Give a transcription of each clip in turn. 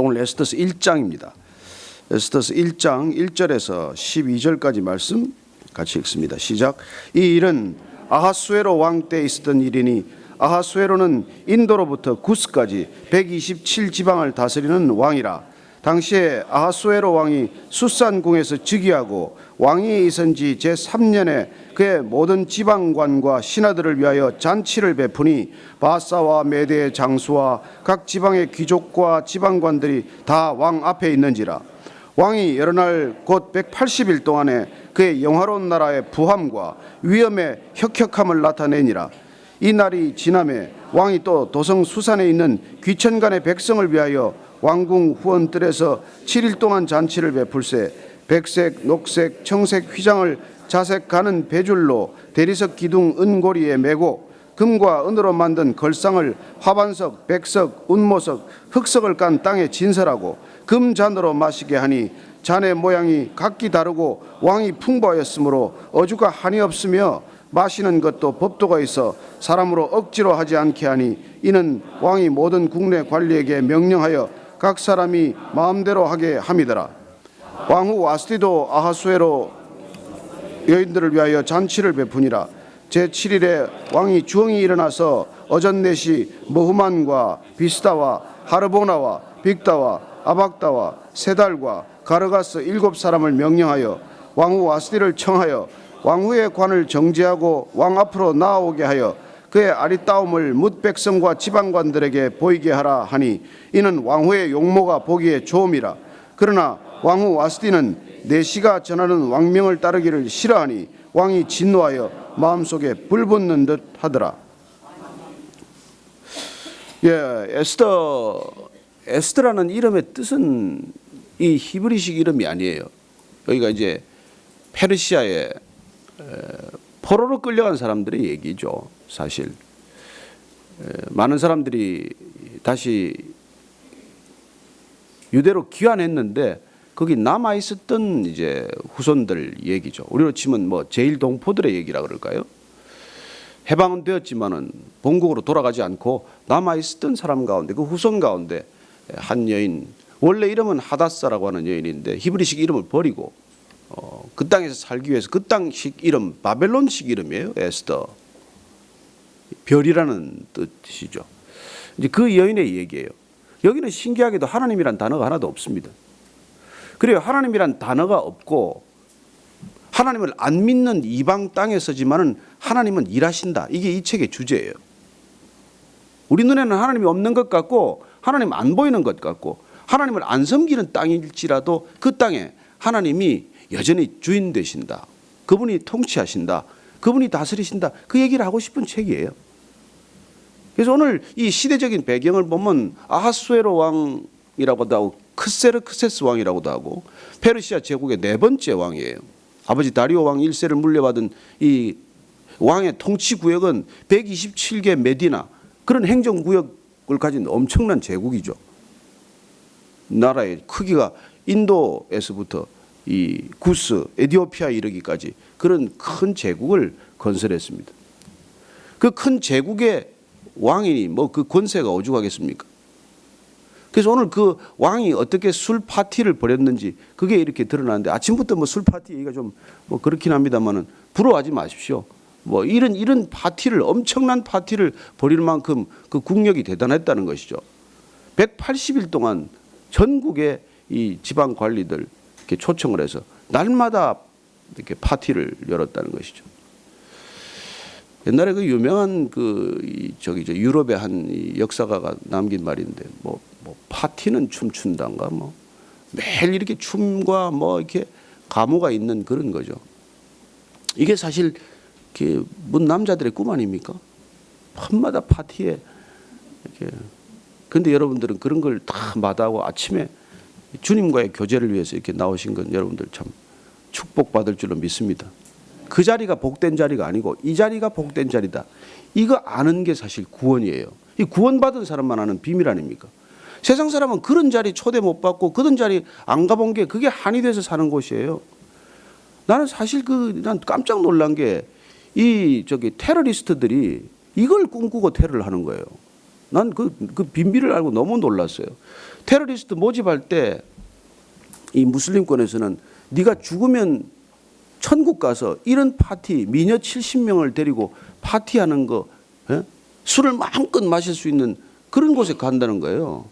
오늘 에스더서 1장입니다. 에스더서 1장 1절에서 12절까지 말씀 같이 읽습니다. 시작. 이 일은 아하수에로 왕 때 있었던 일이니 아하수에로는 인도로부터 구스까지 127지방을 다스리는 왕이라. 당시에 아하수에로 왕이 수산궁에서 즉위하고 왕위에 있은 지 제3년에 그의 모든 지방관과 신하들을 위하여 잔치를 베푸니 바사와 메대의 장수와 각 지방의 귀족과 지방관들이 다 왕 앞에 있는지라. 왕이 여러 날 곧 180일 동안에 그의 영화로운 나라의 부함과 위엄의 혁혁함을 나타내니라. 이 날이 지남에 왕이 또 도성 수산에 있는 귀천간의 백성을 위하여 왕궁 후원들에서 7일 동안 잔치를 베풀세 백색, 녹색, 청색 휘장을 자색 가는 배줄로 대리석 기둥 은고리에 메고 금과 은으로 만든 걸상을 화반석, 백석, 운모석, 흑석을 깐 땅에 진설하고 금잔으로 마시게 하니 잔의 모양이 각기 다르고 왕이 풍부하였으므로 어주가 한이 없으며 마시는 것도 법도가 있어 사람으로 억지로 하지 않게 하니 이는 왕이 모든 국내 관리에게 명령하여 각 사람이 마음대로 하게 함이더라. 왕후 와스티도 아하수에로 여인들을 위하여 잔치를 베푸니라. 제7일에 왕이 주엉이 일어나서 어전넷이 머후만과 비스다와 하르보나와 빅다와 아박다와 세달과 가르가스 7사람을 명령하여 왕후 와스티를 청하여 왕후의 관을 정지하고 왕 앞으로 나아오게 하여 그의 아리따움을 뭇 백성과 지방관들에게 보이게 하라 하니 이는 왕후의 용모가 보기에 좋음이라. 그러나 왕후 와스티는 내시가 전하는 왕명을 따르기를 싫어하니 왕이 진노하여 마음속에 불붙는 듯 하더라. 에스더라는 이름의 뜻은 이 히브리식 이름이 아니에요. 여기가 이제 페르시아의 포로로 끌려간 사람들의 얘기죠. 사실 많은 사람들이 다시 유대로 귀환했는데 거기 남아 있었던 이제 후손들 얘기죠. 우리로 치면 뭐 제1동포들의 얘기라 그럴까요? 해방은 되었지만은 본국으로 돌아가지 않고 남아 있었던 사람 가운데 그 후손 가운데 한 여인, 원래 이름은 하다사라고 하는 여인인데 히브리식 이름을 버리고 그 땅에서 살기 위해서 그 땅식 이름, 바벨론식 이름이에요. 에스더, 별이라는 뜻이죠. 이제 그 여인의 얘기예요. 여기는 신기하게도 하나님이란 단어가 하나도 없습니다. 그래요. 하나님이란 단어가 없고 하나님을 안 믿는 이방 땅에서지만은 하나님은 일하신다. 이게 이 책의 주제예요. 우리 눈에는 하나님이 없는 것 같고 하나님 안 보이는 것 같고 하나님을 안 섬기는 땅일지라도 그 땅에 하나님이 여전히 주인 되신다. 그분이 통치하신다. 그분이 다스리신다. 그 얘기를 하고 싶은 책이에요. 그래서 오늘 이 시대적인 배경을 보면 아하수에로 왕이라고도 하고 크세르크세스 왕이라고도 하고 페르시아 제국의 4번째 왕이에요. 아버지 다리오 왕 1세를 물려받은 이 왕의 통치 구역은 127개 메디나 그런 행정구역을 가진 엄청난 제국이죠. 나라의 크기가 인도에서부터 이 구스, 에티오피아에 이르기까지 그런 큰 제국을 건설했습니다. 그 큰 제국의 왕이 뭐 그 권세가 오죽하겠습니까? 그래서 오늘 그 왕이 어떻게 술 파티를 벌였는지 그게 이렇게 드러나는데 아침부터 뭐 술 파티 얘기가 좀 뭐 그렇긴 합니다만은 부러워하지 마십시오. 뭐 이런 파티를 엄청난 파티를 벌일 만큼 그 국력이 대단했다는 것이죠. 180일 동안 전국의 이 지방 관리들 이렇게 초청을 해서 날마다 이렇게 파티를 열었다는 것이죠. 옛날에 그 유명한 유럽의 한 역사가가 남긴 말인데 뭐 파티는 춤춘단가 뭐 매일 이렇게 춤과 뭐 이렇게 가무가 있는 그런 거죠. 이게 사실 뭔 남자들의 꿈 아닙니까? 밤마다 파티에 이렇게. 근데 여러분들은 그런 걸 다 마다하고 아침에 주님과의 교제를 위해서 이렇게 나오신 건 여러분들 참 축복받을 줄로 믿습니다. 그 자리가 복된 자리가 아니고 이 자리가 복된 자리다. 이거 아는 게 사실 구원이에요. 이 구원받은 사람만 아는 비밀 아닙니까? 세상 사람은 그런 자리 초대 못 받고 그런 자리 안 가본 게 그게 한이 돼서 사는 곳이에요. 나는 사실 난 깜짝 놀란 게 이 테러리스트들이 이걸 꿈꾸고 테러를 하는 거예요. 난 그 비밀을 알고 너무 놀랐어요. 테러리스트 모집할 때 이 무슬림권에서는 네가 죽으면 천국 가서 이런 파티 미녀 70명을 데리고 파티하는 거, 예? 술을 마음껏 마실 수 있는 그런 곳에 간다는 거예요.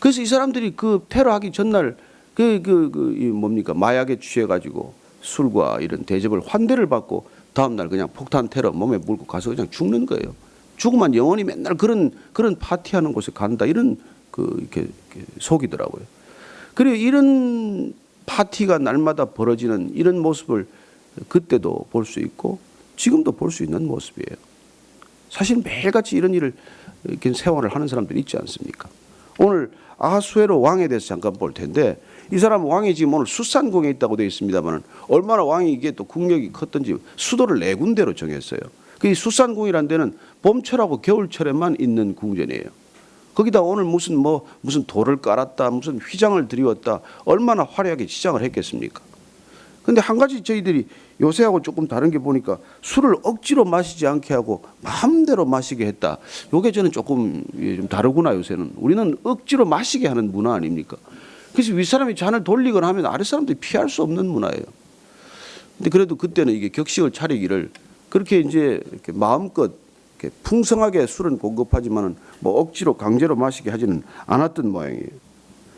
그래서 이 사람들이 그 테러하기 전날 이 뭡니까 마약에 취해가지고 술과 이런 대접을 환대를 받고 다음 날 그냥 폭탄 테러 몸에 물고 가서 그냥 죽는 거예요. 죽으면 영원히 맨날 그런 파티하는 곳에 간다 이런 이렇게 속이더라고요. 그리고 이런 파티가 날마다 벌어지는 이런 모습을 그때도 볼 수 있고 지금도 볼 수 있는 모습이에요. 사실 매일같이 이런 일을 이렇게 생활을 하는 사람들이 있지 않습니까? 오늘 아하수에로 왕에 대해서 잠깐 볼 텐데 이 사람 왕이 지금 오늘 수산궁에 있다고 되어 있습니다만 얼마나 왕이 이게 또 국력이 컸던지 수도를 4군데로 정했어요. 그 수산궁이라는 데는 봄철하고 겨울철에만 있는 궁전이에요. 거기다 오늘 무슨 돌을 깔았다, 무슨 휘장을 드리웠다, 얼마나 화려하게 시장을 했겠습니까? 근데 한 가지 저희들이 요새하고 조금 다른 게 보니까 술을 억지로 마시지 않게 하고 마음대로 마시게 했다. 요게 저는 조금 좀 다르구나 요새는. 우리는 억지로 마시게 하는 문화 아닙니까? 그래서 윗사람이 잔을 돌리거나 하면 아랫사람들이 피할 수 없는 문화예요. 근데 그래도 그때는 이게 격식을 차리기를 그렇게 이제 이렇게 마음껏 이렇게 풍성하게 술은 공급하지만은 뭐 억지로 강제로 마시게 하지는 않았던 모양이에요.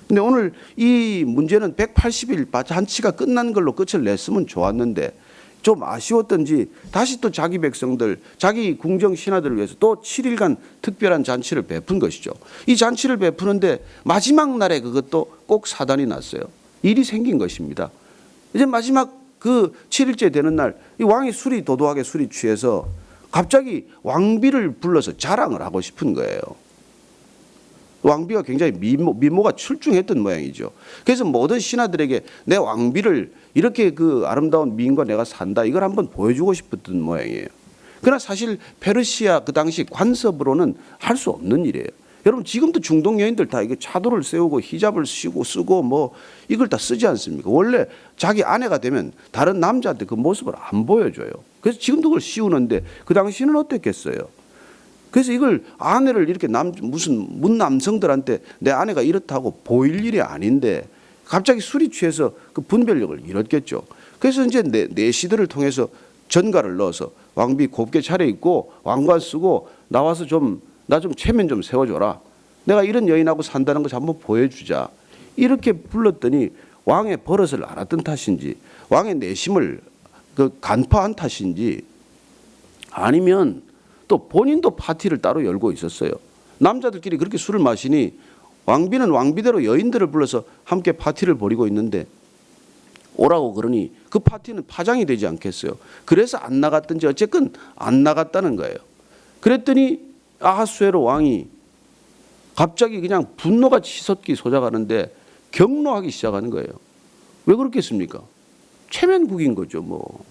근데 오늘 이 문제는 180일 잔치가 끝난 걸로 끝을 냈으면 좋았는데 좀 아쉬웠던지 다시 또 자기 백성들, 자기 궁정 신하들을 위해서 또 7일간 특별한 잔치를 베푼 것이죠. 이 잔치를 베푸는데 마지막 날에 그것도 꼭 사단이 났어요. 일이 생긴 것입니다. 이제 마지막 그 7일째 되는 날 이 왕이 도도하게 술이 취해서 갑자기 왕비를 불러서 자랑을 하고 싶은 거예요. 왕비가 굉장히 미모가 출중했던 모양이죠. 그래서 모든 신하들에게 내 왕비를 이렇게 그 아름다운 미인과 내가 산다 이걸 한번 보여주고 싶었던 모양이에요. 그러나 사실 페르시아 그 당시 관습으로는 할 수 없는 일이에요. 여러분 지금도 중동 여인들 다 이게 차도를 세우고 히잡을 쓰고 뭐 이걸 다 쓰지 않습니까? 원래 자기 아내가 되면 다른 남자한테 그 모습을 안 보여줘요. 그래서 지금도 그걸 씌우는데 그 당시는 어땠겠어요? 그래서 이걸 아내를 이렇게 무슨 문남성들한테 내 아내가 이렇다고 보일 일이 아닌데 갑자기 술이 취해서 그 분별력을 잃었겠죠. 그래서 이제 내시들을 통해서 전가를 넣어서 왕비 곱게 차려입고 왕관 쓰고 나와서 나 좀 체면 좀 세워줘라. 내가 이런 여인하고 산다는 것을 한번 보여주자. 이렇게 불렀더니 왕의 버릇을 알았던 탓인지 왕의 내심을 간파한 탓인지 아니면 또 본인도 파티를 따로 열고 있었어요. 남자들끼리 그렇게 술을 마시니 왕비는 왕비대로 여인들을 불러서 함께 파티를 벌이고 있는데 오라고 그러니 그 파티는 파장이 되지 않겠어요. 그래서 안 나갔든지 어쨌건 안 나갔다는 거예요. 그랬더니 아하수에로 왕이 갑자기 그냥 분노가 치솟기 솟아가는데 경로하기 시작하는 거예요. 왜 그렇겠습니까? 체면국인 거죠. 뭐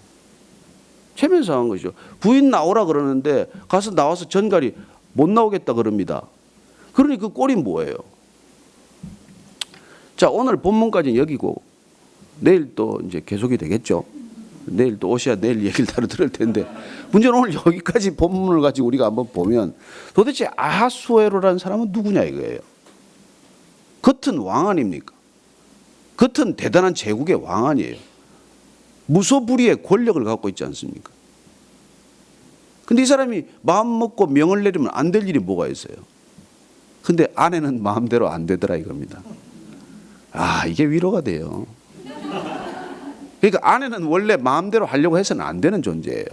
체면상한 거죠. 부인 나오라 그러는데 가서 나와서 전갈이 못 나오겠다 그럽니다. 그러니 그 꼴이 뭐예요? 자, 오늘 본문까지는 여기고 내일 또 이제 계속이 되겠죠. 내일 또 오셔야 내일 얘기를 따로 들을 텐데 문제는 오늘 여기까지 본문을 가지고 우리가 한번 보면 도대체 아하수에로라는 사람은 누구냐 이거예요. 겉은 왕 아닙니까? 겉은 대단한 제국의 왕 아니에요. 무소불위의 권력을 갖고 있지 않습니까? 근데 이 사람이 마음 먹고 명을 내리면 안 될 일이 뭐가 있어요? 근데 아내는 마음대로 안 되더라 이겁니다. 아, 이게 위로가 돼요. 그러니까 아내는 원래 마음대로 하려고 해서는 안 되는 존재예요.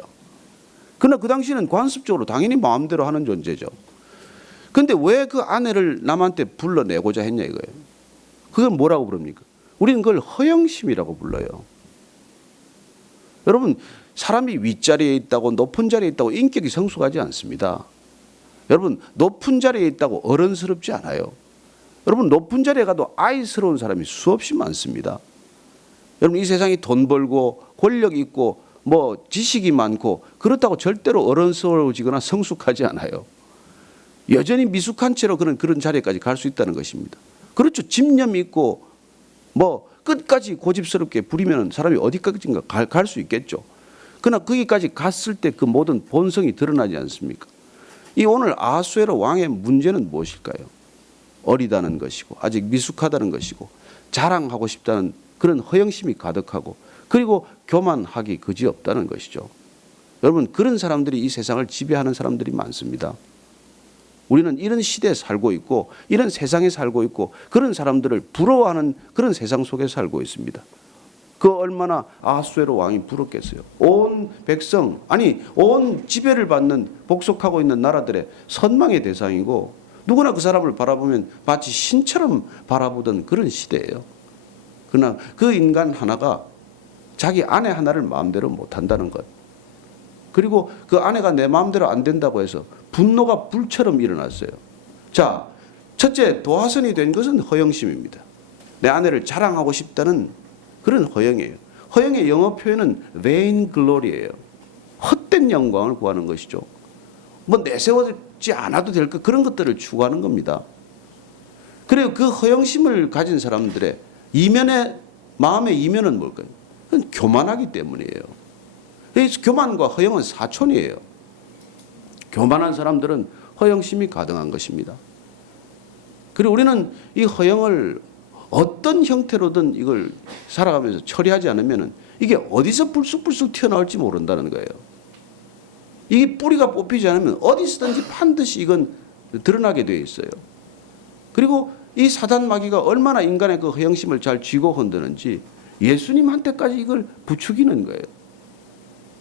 그러나 그 당시는 관습적으로 당연히 마음대로 하는 존재죠. 근데 왜 그 아내를 남한테 불러내고자 했냐 이거예요. 그걸 뭐라고 부릅니까? 우리는 그걸 허영심이라고 불러요. 여러분 사람이 윗자리에 있다고 높은 자리에 있다고 인격이 성숙하지 않습니다. 여러분 높은 자리에 있다고 어른스럽지 않아요. 여러분 높은 자리에 가도 아이스러운 사람이 수없이 많습니다. 여러분 이 세상이 돈 벌고 권력이 있고 뭐 지식이 많고 그렇다고 절대로 어른스러워지거나 성숙하지 않아요. 여전히 미숙한 채로 그런 자리까지 갈 수 있다는 것입니다. 그렇죠. 집념이 있고 뭐 끝까지 고집스럽게 부리면 사람이 어디까지인가 갈 수 있겠죠. 그러나 거기까지 갔을 때 그 모든 본성이 드러나지 않습니까? 이 오늘 아하수에로 왕의 문제는 무엇일까요? 어리다는 것이고 아직 미숙하다는 것이고 자랑하고 싶다는 그런 허영심이 가득하고 그리고 교만하기 그지없다는 것이죠. 여러분, 그런 사람들이 이 세상을 지배하는 사람들이 많습니다. 우리는 이런 시대에 살고 있고 이런 세상에 살고 있고 그런 사람들을 부러워하는 그런 세상 속에 살고 있습니다. 그 얼마나 아하수에로 왕이 부럽겠어요. 온 백성, 아니 온 지배를 받는 복속하고 있는 나라들의 선망의 대상이고 누구나 그 사람을 바라보면 마치 신처럼 바라보던 그런 시대예요. 그러나 그 인간 하나가 자기 아내 하나를 마음대로 못한다는 것, 그리고 그 아내가 내 마음대로 안 된다고 해서 분노가 불처럼 일어났어요. 자, 첫째 도화선이 된 것은 허영심입니다. 내 아내를 자랑하고 싶다는 그런 허영이에요. 허영의 영어 표현은 vain glory예요. 헛된 영광을 구하는 것이죠. 뭐 내세워지 않아도 될 것, 그런 것들을 추구하는 겁니다. 그리고 그 허영심을 가진 사람들의 이면의 마음의 이면은 뭘까요? 그건 교만하기 때문이에요. 교만과 허영은 사촌이에요. 교만한 사람들은 허영심이 가득한 것입니다. 그리고 우리는 이 허영을 어떤 형태로든 이걸 살아가면서 처리하지 않으면 이게 어디서 불쑥불쑥 튀어나올지 모른다는 거예요. 이 뿌리가 뽑히지 않으면 어디서든지 반드시 이건 드러나게 되어 있어요. 그리고 이 사단 마귀가 얼마나 인간의 그 허영심을 잘 쥐고 흔드는지 예수님한테까지 이걸 부추기는 거예요.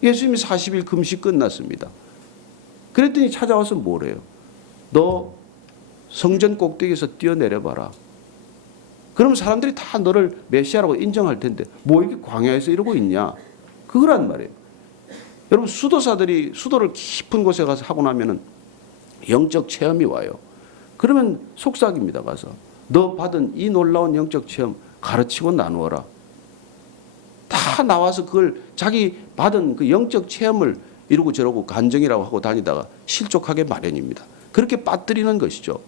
예수님이 40일 금식 끝났습니다. 그랬더니 찾아와서 뭐래요? 너 성전 꼭대기에서 뛰어내려봐라. 그럼 사람들이 다 너를 메시아라고 인정할 텐데 뭐 이렇게 광야에서 이러고 있냐? 그거란 말이에요. 여러분, 수도사들이 수도를 깊은 곳에 가서 하고 나면은 영적 체험이 와요. 그러면 속삭입니다. 가서 너 받은 이 놀라운 영적 체험 가르치고 나누어라. 다 나와서 그걸 자기 받은 그 영적 체험을 이러고 저러고 간증이라고 하고 다니다가 실족하게 마련입니다. 그렇게 빠뜨리는 것이죠.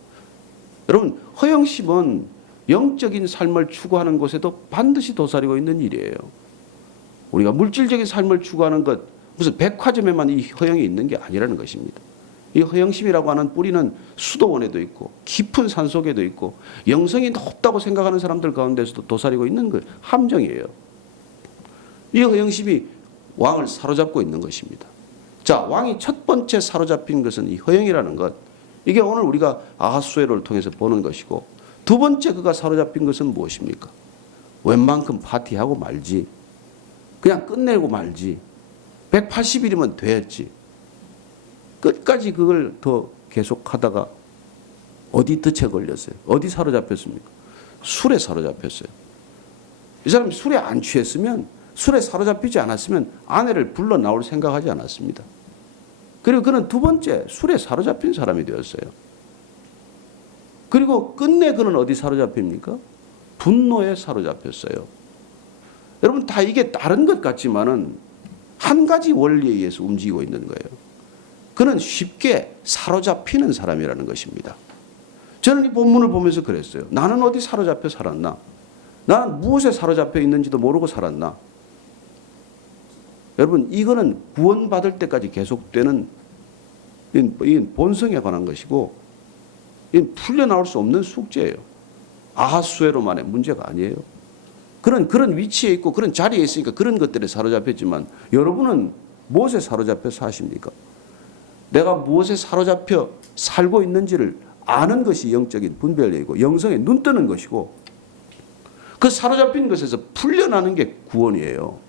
여러분, 허영심은 영적인 삶을 추구하는 곳에도 반드시 도사리고 있는 일이에요. 우리가 물질적인 삶을 추구하는 것, 무슨 백화점에만 이 허영이 있는 게 아니라는 것입니다. 이 허영심이라고 하는 뿌리는 수도원에도 있고 깊은 산속에도 있고 영성이 높다고 생각하는 사람들 가운데서도 도사리고 있는 거 함정이에요. 이 허영심이 왕을 사로잡고 있는 것입니다. 자, 왕이 첫 번째 사로잡힌 것은 이 허영이라는 것. 이게 오늘 우리가 아하수에로를 통해서 보는 것이고, 두 번째 그가 사로잡힌 것은 무엇입니까? 웬만큼 파티하고 말지. 그냥 끝내고 말지. 180일이면 됐지. 끝까지 그걸 더 계속하다가 어디 덫에 걸렸어요? 어디 사로잡혔습니까? 술에 사로잡혔어요. 이 사람이 술에 안 취했으면, 술에 사로잡히지 않았으면 아내를 불러 나올 생각하지 않았습니다. 그리고 그는 두 번째 술에 사로잡힌 사람이 되었어요. 그리고 끝내 그는 어디 사로잡힙니까? 분노에 사로잡혔어요. 여러분, 다 이게 다른 것 같지만은 한 가지 원리에 의해서 움직이고 있는 거예요. 그는 쉽게 사로잡히는 사람이라는 것입니다. 저는 이 본문을 보면서 그랬어요. 나는 어디 사로잡혀 살았나? 나는 무엇에 사로잡혀 있는지도 모르고 살았나? 여러분, 이거는 구원받을 때까지 계속되는 본성에 관한 것이고, 풀려나올 수 없는 숙제예요. 아하수에로만의 문제가 아니에요. 그런 위치에 있고 그런 자리에 있으니까 그런 것들에 사로잡혔지만, 여러분은 무엇에 사로잡혀 사십니까? 내가 무엇에 사로잡혀 살고 있는지를 아는 것이 영적인 분별력이고 영성에 눈 뜨는 것이고, 그 사로잡힌 것에서 풀려나는 게 구원이에요.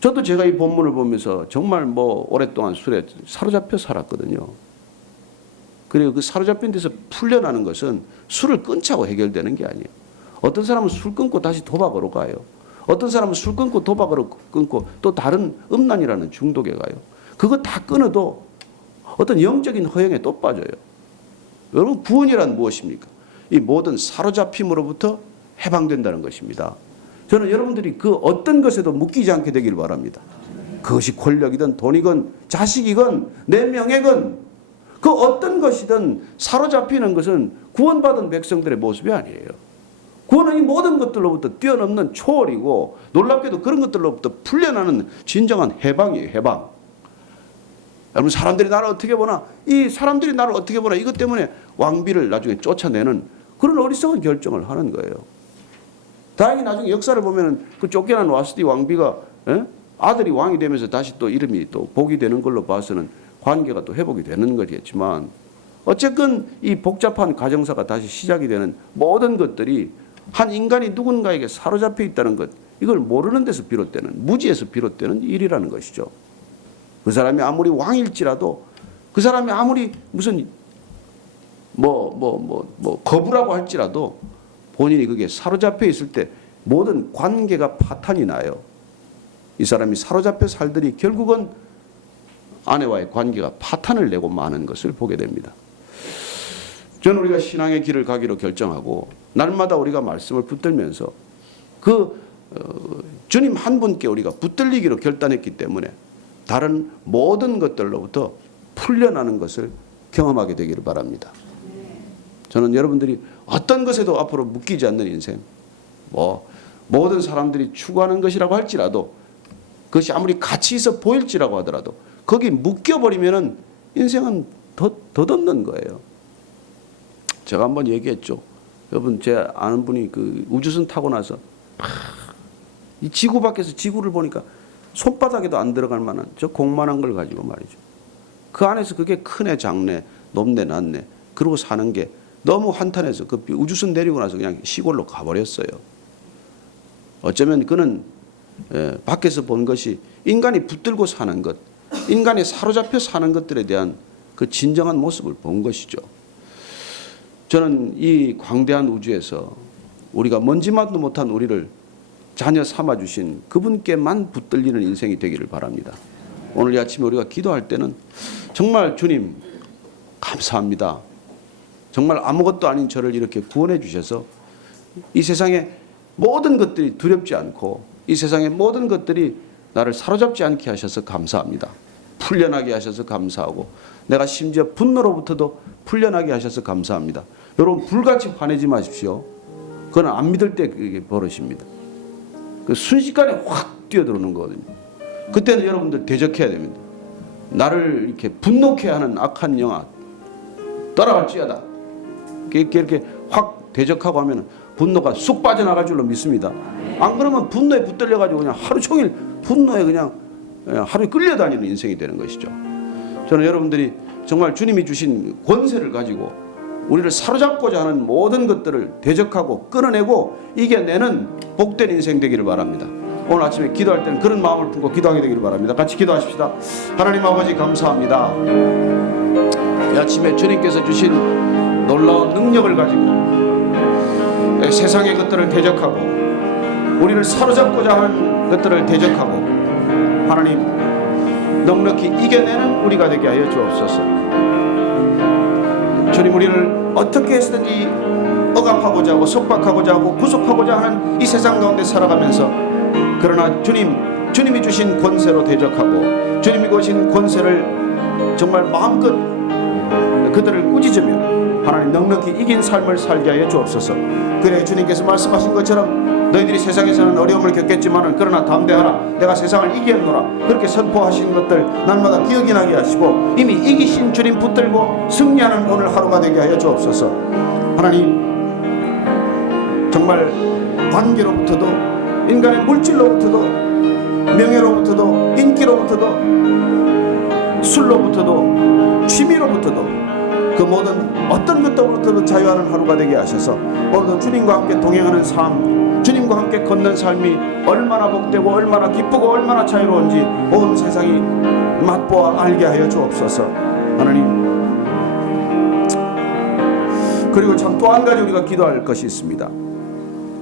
저도 제가 이 본문을 보면서 정말 오랫동안 술에 사로잡혀 살았거든요. 그리고 그 사로잡힌 데서 풀려나는 것은 술을 끊자고 해결되는 게 아니에요. 어떤 사람은 술 끊고 다시 도박으로 가요. 어떤 사람은 술 끊고 도박으로 끊고 또 다른 음란이라는 중독에 가요. 그거 다 끊어도 어떤 영적인 허영에 또 빠져요. 여러분, 구원이란 무엇입니까? 이 모든 사로잡힘으로부터 해방된다는 것입니다. 저는 여러분들이 그 어떤 것에도 묶이지 않게 되길 바랍니다. 그것이 권력이든 돈이건 자식이건 내 명예건 그 어떤 것이든 사로잡히는 것은 구원받은 백성들의 모습이 아니에요. 구원은 이 모든 것들로부터 뛰어넘는 초월이고, 놀랍게도 그런 것들로부터 풀려나는 진정한 해방이에요. 해방. 여러분, 사람들이 나를 어떻게 보나, 이 사람들이 나를 어떻게 보나, 이것 때문에 왕비를 나중에 쫓아내는 그런 어리석은 결정을 하는 거예요. 다행히 나중에 역사를 보면은 그 쫓겨난 와스디 왕비가 아들이 왕이 되면서 다시 또 이름이 또 복이 되는 걸로 봐서는 관계가 또 회복이 되는 거겠지만, 어쨌건 이 복잡한 가정사가 다시 시작이 되는 모든 것들이 한 인간이 누군가에게 사로잡혀 있다는 것, 이걸 모르는 데서 비롯되는, 무지에서 비롯되는 일이라는 것이죠. 그 사람이 아무리 왕일지라도, 그 사람이 아무리 무슨 거부라고 할지라도 본인이 그게 사로잡혀 있을 때 모든 관계가 파탄이 나요. 이 사람이 사로잡혀 살더니 결국은 아내와의 관계가 파탄을 내고 마는 것을 보게 됩니다. 저는 우리가 신앙의 길을 가기로 결정하고 날마다 우리가 말씀을 붙들면서 주님 한 분께 우리가 붙들리기로 결단했기 때문에 다른 모든 것들로부터 풀려나는 것을 경험하게 되기를 바랍니다. 저는 여러분들이 어떤 것에도 앞으로 묶이지 않는 인생, 모든 사람들이 추구하는 것이라고 할지라도, 그것이 아무리 가치 있어 보일지라고 하더라도 거기 묶여버리면은 인생은 덧없는 거예요. 제가 한번 얘기했죠. 여러분, 제 아는 분이 그 우주선 타고 나서 이 지구 밖에서 지구를 보니까 손바닥에도 안 들어갈 만한 저 공만한 걸 가지고 말이죠. 그 안에서 그게 크네 작네 높네 낮네 그러고 사는 게 너무 한탄해서 그 우주선 내리고 나서 그냥 시골로 가버렸어요. 어쩌면 그는 밖에서 본 것이 인간이 붙들고 사는 것, 인간이 사로잡혀 사는 것들에 대한 그 진정한 모습을 본 것이죠. 저는 이 광대한 우주에서 우리가 먼지만도 못한 우리를 자녀 삼아주신 그분께만 붙들리는 인생이 되기를 바랍니다. 오늘 이 아침에 우리가 기도할 때는 정말 주님 감사합니다. 정말 아무것도 아닌 저를 이렇게 구원해 주셔서 이 세상의 모든 것들이 두렵지 않고 이 세상의 모든 것들이 나를 사로잡지 않게 하셔서 감사합니다. 풀려나게 하셔서 감사하고 내가 심지어 분노로부터도 풀려나게 하셔서 감사합니다. 여러분, 불같이 화내지 마십시오. 그건 안 믿을 때 그게 벌어집니다. 그 순식간에 확 뛰어들어오는 거거든요. 그때는 여러분들 대적해야 됩니다. 나를 이렇게 분노케 하는 악한 영화 떠나갈지어다. 이렇게 확 대적하고 하면 분노가 쑥 빠져나갈 줄로 믿습니다. 안 그러면 분노에 붙들려가지고 그냥 하루 종일 분노에 그냥 하루에 끌려다니는 인생이 되는 것이죠. 저는 여러분들이 정말 주님이 주신 권세를 가지고 우리를 사로잡고자 하는 모든 것들을 대적하고 끊어내고 이겨내는 복된 인생 되기를 바랍니다. 오늘 아침에 기도할 때는 그런 마음을 품고 기도하게 되기를 바랍니다. 같이 기도하십시다. 하나님 아버지 감사합니다. 이 아침에 주님께서 주신 놀라운 능력을 가지고 세상의 것들을 대적하고 우리를 사로잡고자 하는 것들을 대적하고 하나님 넉넉히 이겨내는 우리가 되게 하여 주옵소서. 주님, 우리를 어떻게 해서든지 억압하고자 하고 속박하고자 하고 구속하고자 하는 이 세상 가운데 살아가면서 그러나 주님이 주신 권세로 대적하고 주님이 주신 권세를 정말 마음껏 그들을 꾸짖으며 하나님 넉넉히 이긴 삶을 살게 하여 주옵소서. 그래 주님께서 말씀하신 것처럼 너희들이 세상에서는 어려움을 겪겠지만 그러나 담대하라 내가 세상을 이겼노라 그렇게 선포하신 것들 날마다 기억이 나게 하시고 이미 이기신 주님 붙들고 승리하는 오늘 하루가 되게 하여 주옵소서. 하나님 정말 관계로부터도 인간의 물질로부터도 명예로부터도 인기로부터도 술로부터도 취미로부터도 그 모든 어떤 것로부터도 자유하는 하루가 되게 하셔서 오늘도 주님과 함께 동행하는 삶, 주님과 함께 걷는 삶이 얼마나 복되고 얼마나 기쁘고 얼마나 자유로운지 온 세상이 맛보아 알게 하여 주옵소서. 하나님, 그리고 참 또 한 가지 우리가 기도할 것이 있습니다.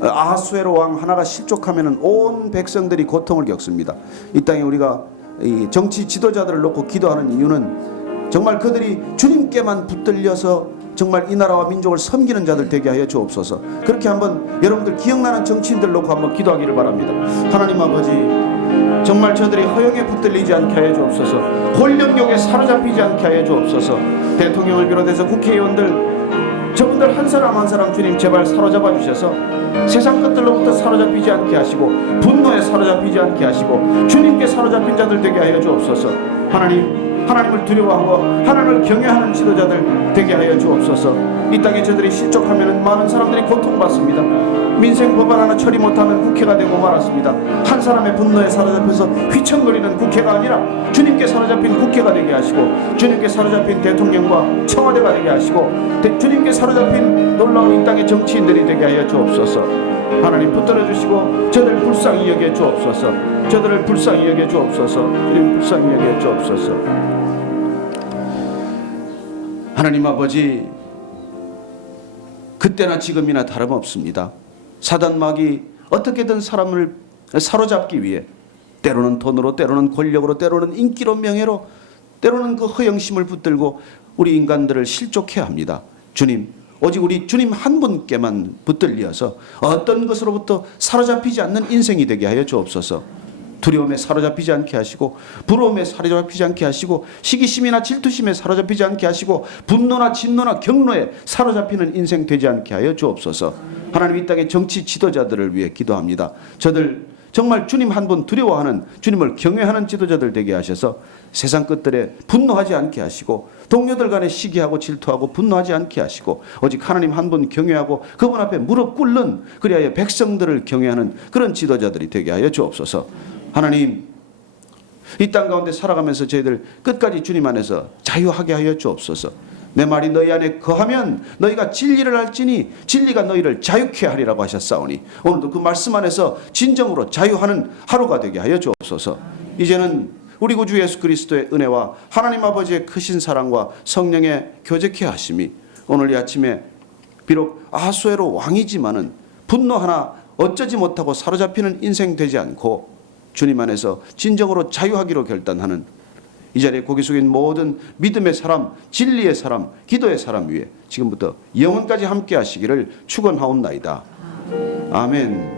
아하수에로 왕 하나가 실족하면 온 백성들이 고통을 겪습니다. 이 땅에 우리가 이 정치 지도자들을 놓고 기도하는 이유는 정말 그들이 주님께만 붙들려서 정말 이 나라와 민족을 섬기는 자들 되게 하여 주옵소서. 그렇게 한번 여러분들 기억나는 정치인들 놓고 한번 기도하기를 바랍니다. 하나님 아버지 정말 저들이 허영에 붙들리지 않게 하여 주옵소서. 권력욕에 사로잡히지 않게 하여 주옵소서. 대통령을 비롯해서 국회의원들 저분들 한 사람 한 사람 주님 제발 사로잡아 주셔서 세상 것들로부터 사로잡히지 않게 하시고 분노에 사로잡히지 않게 하시고 주님께 사로잡힌 자들 되게 하여 주옵소서. 하나님 하나님을 두려워하고 하나님을 경외하는 지도자들 되게 하여 주옵소서. 이 땅에 저들이 실족하면 많은 사람들이 고통받습니다. 민생 법안 하나 처리 못하면 국회가 되고 말았습니다. 한 사람의 분노에 사로잡혀서 휘청거리는 국회가 아니라 주님께 사로잡힌 국회가 되게 하시고, 주님께 사로잡힌 대통령과 청와대가 되게 하시고, 주님께 사로잡힌 놀라운 이 땅의 정치인들이 되게 하여 주옵소서. 하나님 붙들어 주시고 저들 불쌍히 여겨 주옵소서. 저들을 불쌍히 여겨 주옵소서. 주님 불쌍히 여겨 주옵소서. 하나님 아버지, 그때나 지금이나 다름없습니다. 사단마귀 어떻게든 사람을 사로잡기 위해 때로는 돈으로, 때로는 권력으로, 때로는 인기로, 명예로, 때로는 그 허영심을 붙들고 우리 인간들을 실족해야 합니다. 주님, 오직 우리 주님 한 분께만 붙들려서 어떤 것으로부터 사로잡히지 않는 인생이 되게 하여 주옵소서. 두려움에 사로잡히지 않게 하시고, 부러움에 사로잡히지 않게 하시고, 시기심이나 질투심에 사로잡히지 않게 하시고, 분노나 진노나 경노에 사로잡히는 인생 되지 않게 하여 주옵소서. 하나님, 이 땅의 정치 지도자들을 위해 기도합니다. 저들 정말 주님 한 분 두려워하는, 주님을 경외하는 지도자들 되게 하셔서 세상 끝들에 분노하지 않게 하시고, 동료들 간에 시기하고 질투하고 분노하지 않게 하시고, 오직 하나님 한 분 경외하고 그분 앞에 무릎 꿇는, 그리하여 백성들을 경외하는 그런 지도자들이 되게 하여 주옵소서. 하나님, 이 땅 가운데 살아가면서 저희들 끝까지 주님 안에서 자유하게 하여 주옵소서. 내 말이 너희 안에 거하면 너희가 진리를 알지니 진리가 너희를 자유케 하리라고 하셨사오니, 오늘도 그 말씀 안에서 진정으로 자유하는 하루가 되게 하여 주옵소서. 이제는 우리 구주 예수 그리스도의 은혜와 하나님 아버지의 크신 사랑과 성령의 교제케 하심이 오늘 이 아침에 비록 아하수에로 왕이지만은 분노 하나 어쩌지 못하고 사로잡히는 인생 되지 않고 주님 안에서 진정으로 자유하기로 결단하는 이 자리에 고개 숙인 모든 믿음의 사람, 진리의 사람, 기도의 사람 위에 지금부터 영원까지 함께 하시기를 축원하옵나이다. 아멘.